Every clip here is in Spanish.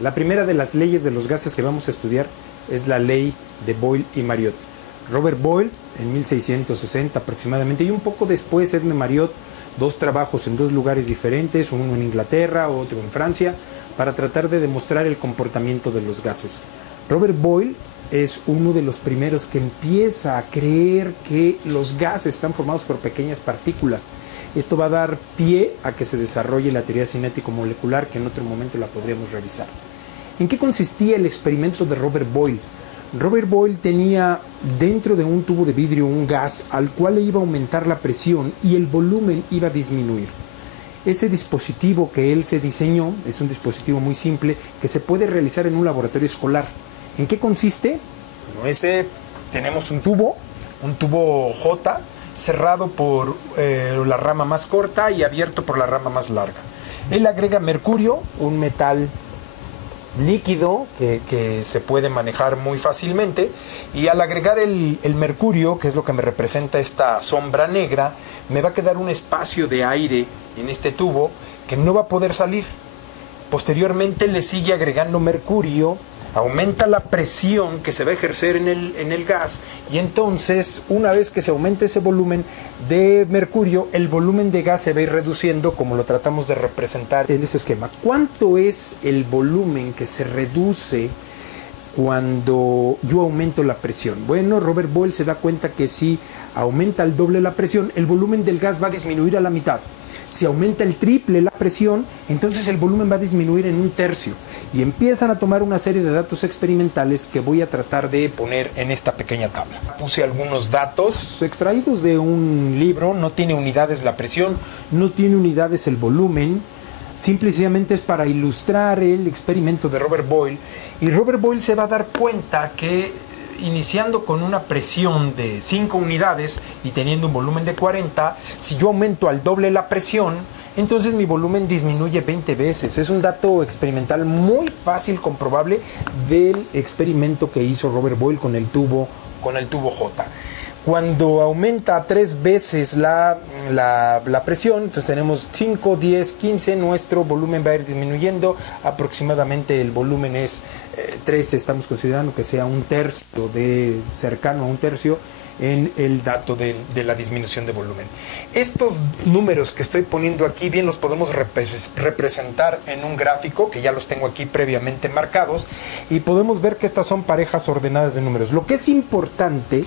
La primera de las leyes de los gases que vamos a estudiar es la ley de Boyle y Mariotte. Robert Boyle en 1660 aproximadamente, y un poco después Edme Mariotte, dos trabajos en dos lugares diferentes, uno en Inglaterra, otro en Francia, para tratar de demostrar el comportamiento de los gases. Robert Boyle es uno de los primeros que empieza a creer que los gases están formados por pequeñas partículas. Esto va a dar pie a que se desarrolle la teoría cinético-molecular, que en otro momento la podríamos revisar. ¿En qué consistía el experimento de Robert Boyle? Robert Boyle tenía dentro de un tubo de vidrio un gas al cual le iba a aumentar la presión y el volumen iba a disminuir. Ese dispositivo que él se diseñó es un dispositivo muy simple que se puede realizar en un laboratorio escolar. ¿En qué consiste? Bueno, tenemos un tubo J, cerrado por la rama más corta y abierto por la rama más larga. Él agrega mercurio, un metal líquido que se puede manejar muy fácilmente, y al agregar el mercurio, que es lo que me representa esta sombra negra, me va a quedar un espacio de aire en este tubo que no va a poder salir. Posteriormente le sigue agregando mercurio, aumenta la presión que se va a ejercer en el gas, y entonces una vez que se aumente ese volumen de mercurio, el volumen de gas se va a ir reduciendo, como lo tratamos de representar en este esquema. ¿Cuánto es el volumen que se reduce cuando yo aumento la presión? Bueno, Robert Boyle se da cuenta que si aumenta el doble la presión, el volumen del gas va a disminuir a la mitad. Si aumenta el triple la presión, entonces el volumen va a disminuir en un tercio. Y empiezan a tomar una serie de datos experimentales que voy a tratar de poner en esta pequeña tabla. Puse algunos datos extraídos de un libro. No tiene unidades la presión, no tiene unidades el volumen. Simplemente es para ilustrar el experimento de Robert Boyle. Y Robert Boyle se va a dar cuenta que iniciando con una presión de 5 unidades y teniendo un volumen de 40, si yo aumento al doble la presión, entonces mi volumen disminuye 20 veces. Es un dato experimental muy fácil, comprobable, del experimento que hizo Robert Boyle con el tubo J. Cuando aumenta 3 veces la presión, entonces tenemos 5, 10, 15, nuestro volumen va a ir disminuyendo. Aproximadamente el volumen es 13, estamos considerando que sea un tercio, cercano a un tercio, en el dato de la disminución de volumen. Estos números que estoy poniendo aquí bien los podemos representar en un gráfico, que ya los tengo aquí previamente marcados, y podemos ver que estas son parejas ordenadas de números. Lo que es importante,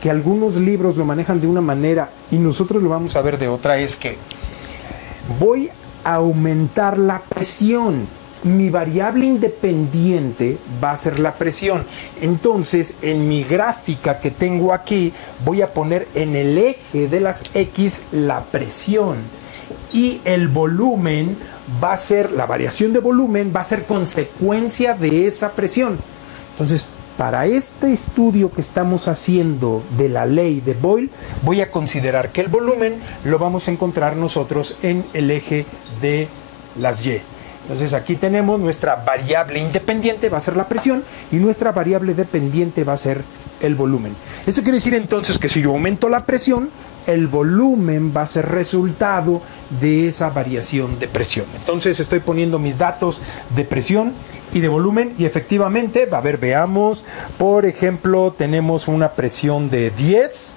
que algunos libros lo manejan de una manera y nosotros lo vamos a ver de otra, es que voy a aumentar la presión. Mi variable independiente va a ser la presión. Entonces, en mi gráfica que tengo aquí, voy a poner en el eje de las X la presión. Y el volumen va a ser, la variación de volumen va a ser consecuencia de esa presión. Entonces, para este estudio que estamos haciendo de la ley de Boyle, voy a considerar que el volumen lo vamos a encontrar nosotros en el eje de las Y. Entonces aquí tenemos nuestra variable independiente, va a ser la presión, y nuestra variable dependiente va a ser el volumen. Esto quiere decir entonces que si yo aumento la presión, el volumen va a ser resultado de esa variación de presión. Entonces estoy poniendo mis datos de presión y de volumen, y efectivamente, veamos, por ejemplo, tenemos una presión de 10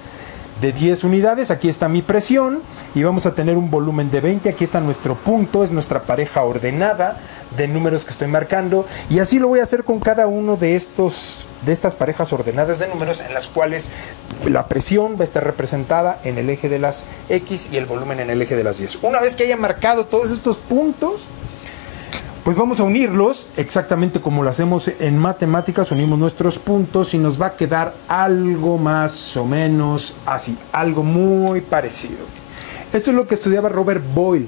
unidades, aquí está mi presión, y vamos a tener un volumen de 20, aquí está nuestro punto, es nuestra pareja ordenada de números que estoy marcando, y así lo voy a hacer con cada uno de estas parejas ordenadas de números, en las cuales la presión va a estar representada en el eje de las X y el volumen en el eje de las Y. Una vez que haya marcado todos estos puntos, pues vamos a unirlos exactamente como lo hacemos en matemáticas. Unimos nuestros puntos y nos va a quedar algo más o menos así, algo muy parecido. Esto es lo que estudiaba Robert Boyle.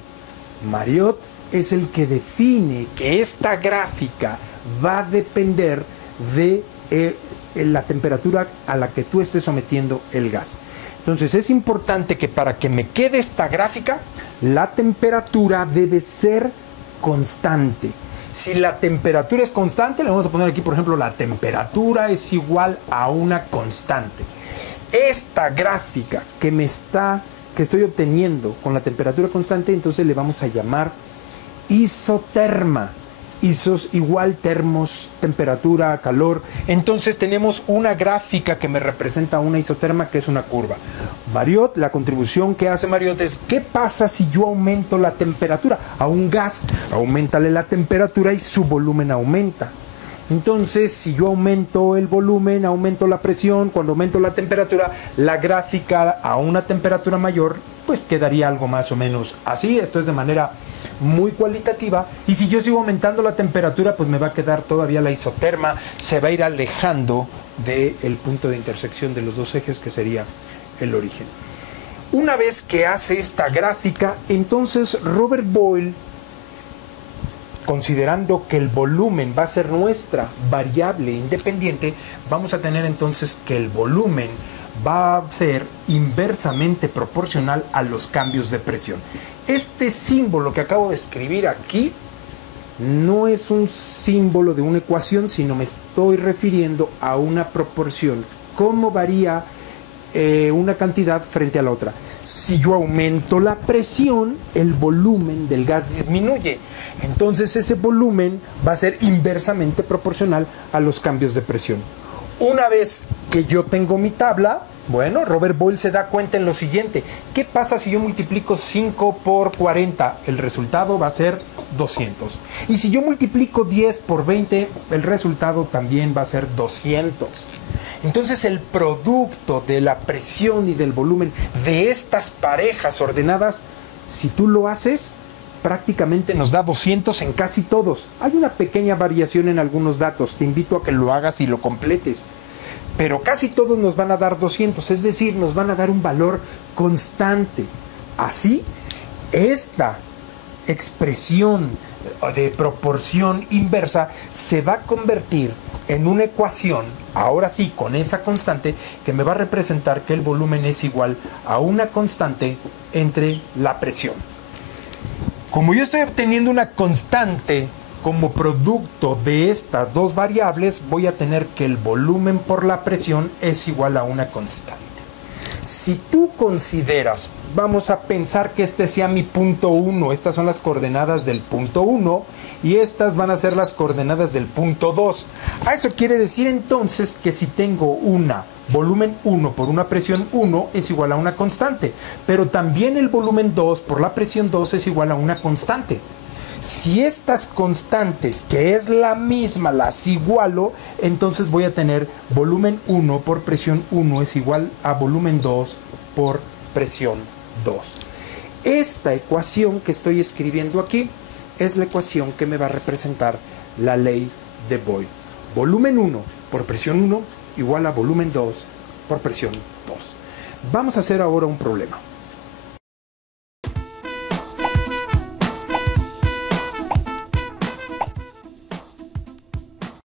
Mariotte es el que define que esta gráfica va a depender de la temperatura a la que tú estés sometiendo el gas. Entonces es importante que para que me quede esta gráfica, la temperatura debe ser constante. Si la temperatura es constante, le vamos a poner aquí, por ejemplo, la temperatura es igual a una constante. Esta gráfica que estoy obteniendo con la temperatura constante, entonces le vamos a llamar isoterma. isos igual termos, temperatura, calor. Entonces tenemos una gráfica que me representa una isoterma, que es una curva. Mariotte, la contribución que hace Mariotte es: ¿qué pasa si yo aumento la temperatura? A un gas, aumentale la temperatura y su volumen aumenta. Entonces, si yo aumento el volumen, aumento la presión, cuando aumento la temperatura, la gráfica a una temperatura mayor, pues quedaría algo más o menos así. Esto es de manera muy cualitativa. Y si yo sigo aumentando la temperatura, pues me va a quedar todavía la isoterma, se va a ir alejando del punto de intersección de los dos ejes, que sería el origen. Una vez que hace esta gráfica, entonces Robert Boyle, considerando que el volumen va a ser nuestra variable independiente, vamos a tener entonces que el volumen va a ser inversamente proporcional a los cambios de presión. Este símbolo que acabo de escribir aquí no es un símbolo de una ecuación, sino me estoy refiriendo a una proporción. ¿Cómo varía una cantidad frente a la otra? Si yo aumento la presión, el volumen del gas disminuye. Entonces ese volumen va a ser inversamente proporcional a los cambios de presión. Una vez que yo tengo mi tabla, bueno, Robert Boyle se da cuenta en lo siguiente: ¿qué pasa si yo multiplico 5 por 40? El resultado va a ser 200. Y si yo multiplico 10 por 20, el resultado también va a ser 200. Entonces el producto de la presión y del volumen de estas parejas ordenadas, si tú lo haces, prácticamente nos da 200 en casi todos. Hay una pequeña variación en algunos datos, te invito a que lo hagas y lo completes. Pero casi todos nos van a dar 200, es decir, nos van a dar un valor constante. Así, esta expresión de proporción inversa se va a convertir en una ecuación, ahora sí, con esa constante, que me va a representar que el volumen es igual a una constante entre la presión. Como yo estoy obteniendo una constante como producto de estas dos variables, voy a tener que el volumen por la presión es igual a una constante. Si tú consideras, vamos a pensar que este sea mi punto 1, estas son las coordenadas del punto 1 y estas van a ser las coordenadas del punto 2. Eso quiere decir entonces que si tengo una volumen 1 por una presión 1 es igual a una constante, pero también el volumen 2 por la presión 2 es igual a una constante. Si estas constantes, que es la misma, las igualo, entonces voy a tener volumen 1 por presión 1 es igual a volumen 2 por presión 2. Esta ecuación que estoy escribiendo aquí es la ecuación que me va a representar la ley de Boyle. Volumen 1 por presión 1 igual a volumen 2 por presión 2. Vamos a hacer ahora un problema.